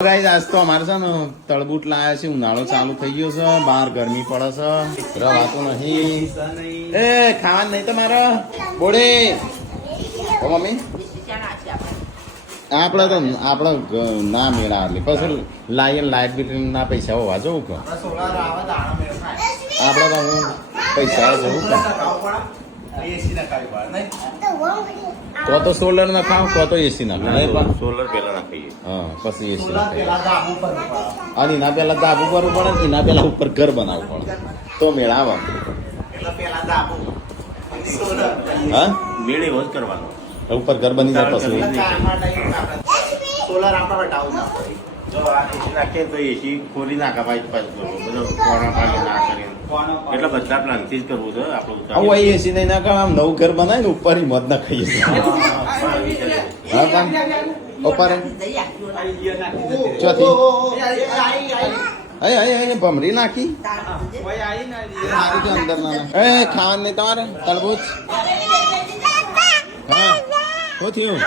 Guys આજ તો અમારે છે ને તળબૂટ લાયા છે. ઉનાળો ચાલુ થઈ ગયો છે, બહાર ગરમી પડે છે, રવાતું નહીં. એ ખાવાનું નહીં તમારે બોડે ઓ મમ્મી આપડે તો ના મેળા એટલે પછી લાઈટ બિલ ના પૈસા હોવા જવું કે આપડે તો હું પૈસા જવું કે તો સોલર ના ખાવ તો એસી ના પણ સોલર પેલા નાખીએ. હા પછી એસી ના અને એના પેલા ધાબુ કરવું પડે ને એના પેલા ઉપર ઘર બનાવવું પડે તો મેળ આવે. હા મેળ એવો જ કરવાનો. ઉપર ઘર બની જાય પછી સોલર આપણે હટાવું ના પડે. જો આ એસી નાખીએ તો એસી ખોલી નાખા ભાઈ બધો કોણા પાડી ના કરીને એટલે બધા પ્લાનથી જ કરવું છે આપણું. આવું અહીં એસી નહીં નાખે આમ નવું ઘર બનાય ને ઉપર મધ ના ખાઈએ હા કામ ઉપર ચોથી અહીં ભમરી નાખી અંદર ના એ ખાવાનું નહીં તમારે તરબૂચ હા શું થયું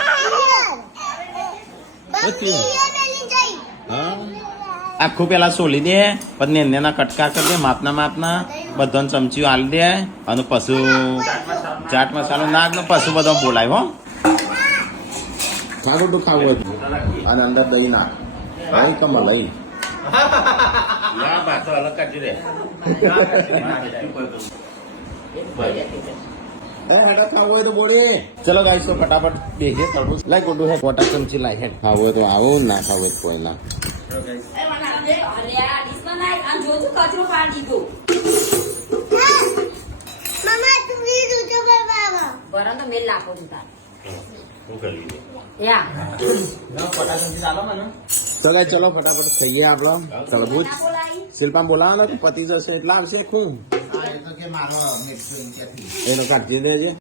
હા આખું પેલા સોલી દે પછી નેના કટકા કરી દે માપના બધાને ચમચીઓ આલી દે અને પશુ ચાટ મસાલો નાખ ને પશુ બધો બોલાય હો ખાડું ખાવું હતું અને અંદર દહીં નાખ ભાઈ કમા લઈ ના ભાતો અલગ કાઢી રે. ખાવું હોય તો બોલે ચલો ગાઈસ તો ફટાફટ બેસીએ તરબૂચ લાઈ ગોડું હે મોટા ચમચી લાઈ હે ખાવું હોય તો આવું ના ખાવું હોય તો કોઈ ના શું કરી દે તો ગાઈસ ચલો ફટાફટ ખાઈએ આપણો તરબૂચ. શિલ્પા બોલાવો ને પતિ જશે એટલે આવશે શું એનો કાઢી દેજે.